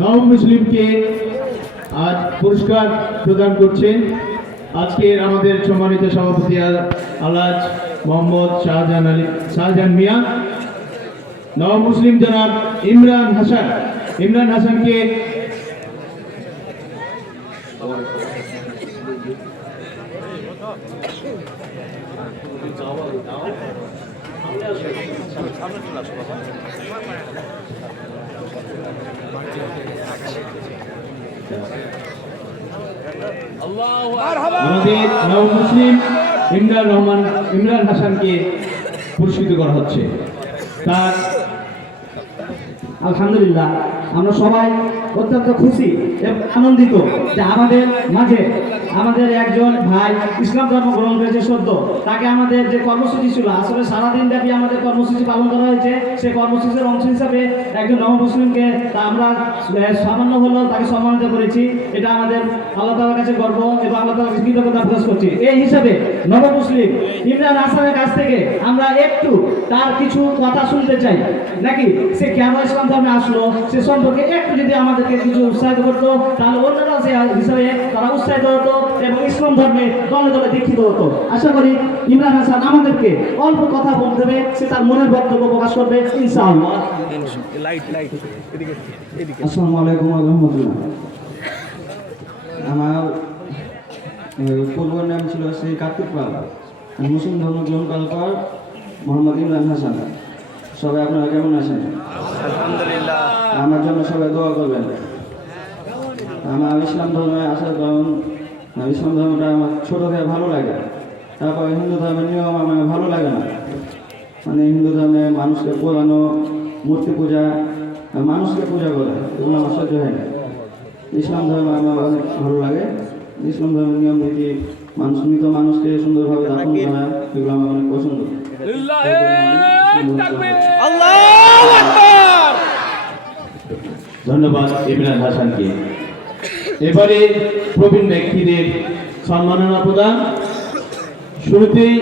নব মুসলিমকে আজ পুরস্কার প্রদান করছেন। আজকের আমাদের সম্মানিত সভাপতি আলাজ মোহাম্মদ শাহজাহান আলী, শাহজাহান মিয়া। নব মুসলিম জনাব ইমরান হাসান। ইমরান হাসানকে আমাদের মুসলিম ইমরান রহমান ইমরান হাসানকে পুরস্কৃত করা হচ্ছে। তার আলহামদুলিল্লাহ আমরা সবাই অত্যন্ত খুশি এবং আনন্দিত যে আমাদের মাঝে আমাদের একজন ভাই ইসলাম ধর্ম গ্রহণ করেছে সদ্য। তাকে আমাদের যে কর্মসূচি ছিল, আসলে সারাদিন ব্যাপী আমাদের কর্মসূচি পালন করা হয়েছে। সেই কর্মসূচির অংশ হিসাবে একজন নব মুসলিমকে আমরা সামান্য হলেও তাকে সম্মানিত করেছি। এটা আমাদের আল্লাহ তালার কাছে গর্ব এবং আল্লাহ কাছে কৃতজ্ঞতা প্রকাশ করছি। এই হিসাবে নব মুসলিম ইমরান হাসানের কাছ থেকে আমরা একটু তার কিছু কথা শুনতে চাই। নাকি সে কেন ইসলাম ধর্মে আসলো? সে সম্পর্কে একটু যদি আমাদেরকে কিছু উৎসাহিত করতো। তাহলে অন্যরা সে হিসাবে তারা উৎসাহিত হতো এবং ইসলাম ধর্মে দলে দলে দীক্ষিত হতো। আশা করি ইমরান হাসান আমাদেরকে অল্প কথা বলতে দেবে সে তার মনের বক্তব্য প্রকাশ করবে ইনশাআল্লাহ। আসসালামু আলাইকুম রহমতুল্লাহ আমার পূর্ব নাম ছিল শ্রী কার্তিক পাল। মুসলিম ধর্ম গ্রহণ করার পর মোহাম্মদ ইমরান হাসান। সবাই আপনারা কেমন আছেন? আমার জন্য সবাই দোয়া করবেন। আমার ইসলাম ধর্মে আসার কারণ ইসলাম ধর্মটা আমার ছোটো থেকে ভালো লাগে। তারপর হিন্দু ধর্মের নিয়ম আমার ভালো লাগে না। মানে হিন্দু ধর্মে মানুষকে পোড়ানো মূর্তি পূজা মানুষকে পূজা করে এগুলো আমার সহ্য হয় না। ইসলাম ধর্ম আমার অনেক ভালো লাগে। ইসলাম ধর্মের নিয়ম নীতি মানুষ মৃত মানুষকে সুন্দরভাবে দাফন করা এগুলো আমার অনেক পছন্দ। ধন্যবাদ ইমরান হাসানকে। এবারে প্রবীণ ব্যক্তিদের সম্মাননা প্রদান। শুরুতেই